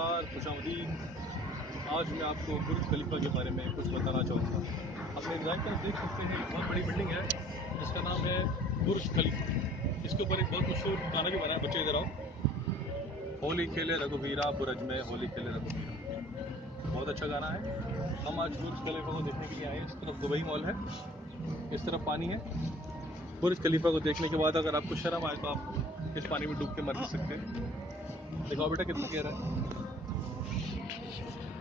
नमस्कार, खुशामदीद। आज मैं आपको बुर्ज खलीफा के बारे में कुछ बताना चाहूँगा। आप मेरी दाईं तरफ देख सकते हैं, एक बहुत बड़ी बिल्डिंग है जिसका नाम है बुर्ज खलीफा। इसके ऊपर एक बहुत मशहूर गाना भी बना है, बच्चे इधर आओ। होली खेले रघुवीरा बुर्ज में, होली खेले रघुवीरा। बहुत अच्छा गाना है। हम आज बुर्ज खलीफा को देखने के लिए आए। इस तरफ दुबई मॉल है, इस तरफ पानी है। बुर्ज खलीफा को देखने के बाद अगर आपको शर्म आए तो आप इस पानी में डूब के मर भी सकते हैं। देखो बेटा कितना गहरा है।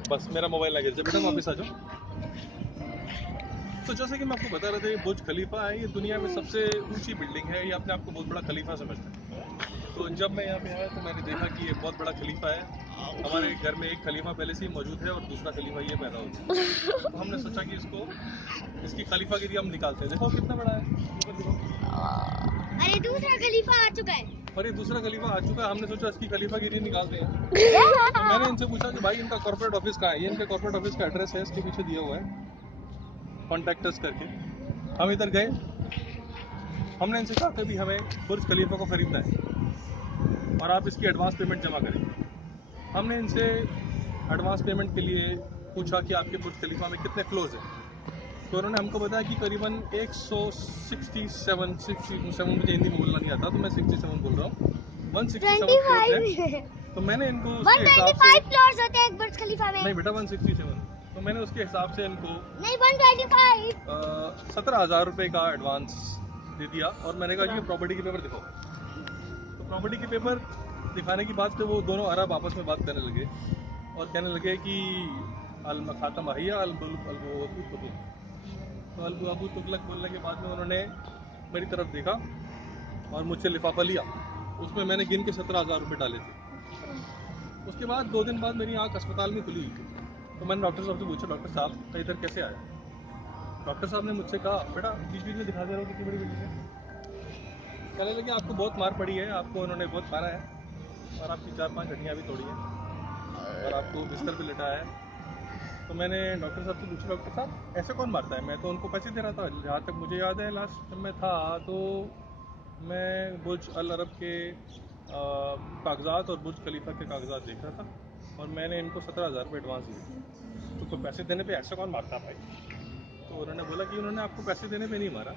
बस मेरा मोबाइल ना गिर जाए बेटा, वापस आ जाओ। तो जैसे कि मैं आपको बता रहा था, ये बुर्ज खलीफा है, ये दुनिया में सबसे ऊंची बिल्डिंग है। ये अपने आप को बहुत बड़ा खलीफा समझता है। तो जब मैं यहाँ पे आया तो मैंने देखा कि ये बहुत बड़ा खलीफा है। हमारे घर में एक खलीफा पहले से ही मौजूद है और दूसरा खलीफा ये पैदा हो गया। तो हमने सोचा कि इसकी खलीफागिरी हम निकालते हैं। देखो कितना बड़ा है, ऊपर देखो। अरे दूसरा खलीफा आ चुका है। और ये दूसरा खलीफा आ चुका है। हमने सोचा इसकी खलीफागिरी निकालते हैं। तो मैंने इनसे पूछा कि भाई इनका कॉर्पोरेट ऑफिस कहाँ है। ये इनके कॉर्पोरेट ऑफिस का एड्रेस है, इसके पीछे दिया हुआ है, कॉन्टैक्ट अस करके। हम इधर गए, हमने इनसे कहा कि भी हमें बुर्ज खलीफा को खरीदना है और आप इसकी एडवांस पेमेंट जमा करें। हमने इनसे एडवांस पेमेंट के लिए पूछा कि आपके बुर्ज खलीफा में कितने फ्लोर्स हैं। तो उन्होंने हमको बताया कि करीबन 167 मुझे हिंदी में बोलना नहीं आता, तो मैं 67 बोल रहा हूँ। 167 फ्लोर्स है। तो मैंने इनको उसके हिसाब से 125 फ्लोर्स होते हैं एक बुर्ज खलीफा में। नहीं बेटा 167। तो मैंने उसके हिसाब से इनको नहीं 125। 17,000 रुपये का एडवांस दे दिया और मैंने कहा कि प्रॉपर्टी के पेपर दिखाओ। तो प्रॉपर्टी के पेपर दिखाने की बात पे वो दोनों अरब आपस में बात करने लगे और कहने लगे कि अल खातम अहिया अल अबू तुगलक। तो अबू तुगलक बोलने के बाद में उन्होंने मेरी तरफ देखा और मुझसे लिफाफा लिया। उसमें मैंने गिन के 17,000 रुपये डाले थे। उसके बाद 2 दिन बाद मेरी आँख अस्पताल में खुली हुई थी। तो मैंने डॉक्टर साहब से पूछा, डॉक्टर साहब इधर कैसे आया। डॉक्टर साहब ने मुझसे कहा, बेटा बीच बीच में दिखा दे रहा हूँ कितनी बड़ी बिल्डिंग है। कहने लगे आपको बहुत मार पड़ी है, आपको उन्होंने बहुत मारा है और आपकी 4-5 हड्डियाँ भी तोड़ी हैं और आपको बिस्तर पे लिटाया है। तो मैंने डॉक्टर साहब से पूछा, डॉक्टर साहब ऐसे कौन मारता है। मैं तो उनको पैसे दे रहा था। जहाँ तक मुझे याद है लास्ट जब मैं था तो मैं बुर्ज अल अरब के कागजात और बुर्ज खलीफा के कागजात देख रहा था और मैंने इनको 17,000 रुपये एडवांस दिए। तो कोई पैसे देने पे ऐसे कौन मारता भाई। तो उन्होंने बोला कि उन्होंने आपको पैसे देने पे नहीं मारा,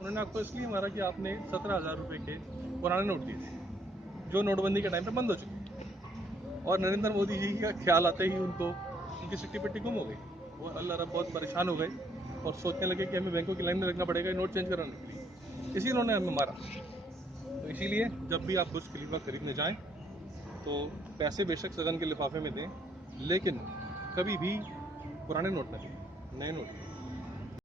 उन्होंने आपको इसलिए मारा कि आपने 17,000 रुपये के पुराने नोट दिए थे जो नोटबंदी के टाइम पे बंद हो चुके। और नरेंद्र मोदी जी का ख्याल आते ही उनको उनकी सिट्टी पिट्टी गुम हो गई। वो अल्लाह रब बहुत परेशान हो गए और सोचने लगे कि हमें बैंकों की लाइन में लगना पड़ेगा नोट चेंज कराने के लिए। इसी उन्होंने हमें मारा। तो इसीलिए जब भी आप बुर्ज खलीफा खरीदने जाएं तो पैसे बेशक सगन के लिफाफे में दें, लेकिन कभी भी पुराने नोट न दें, नए नोट दें।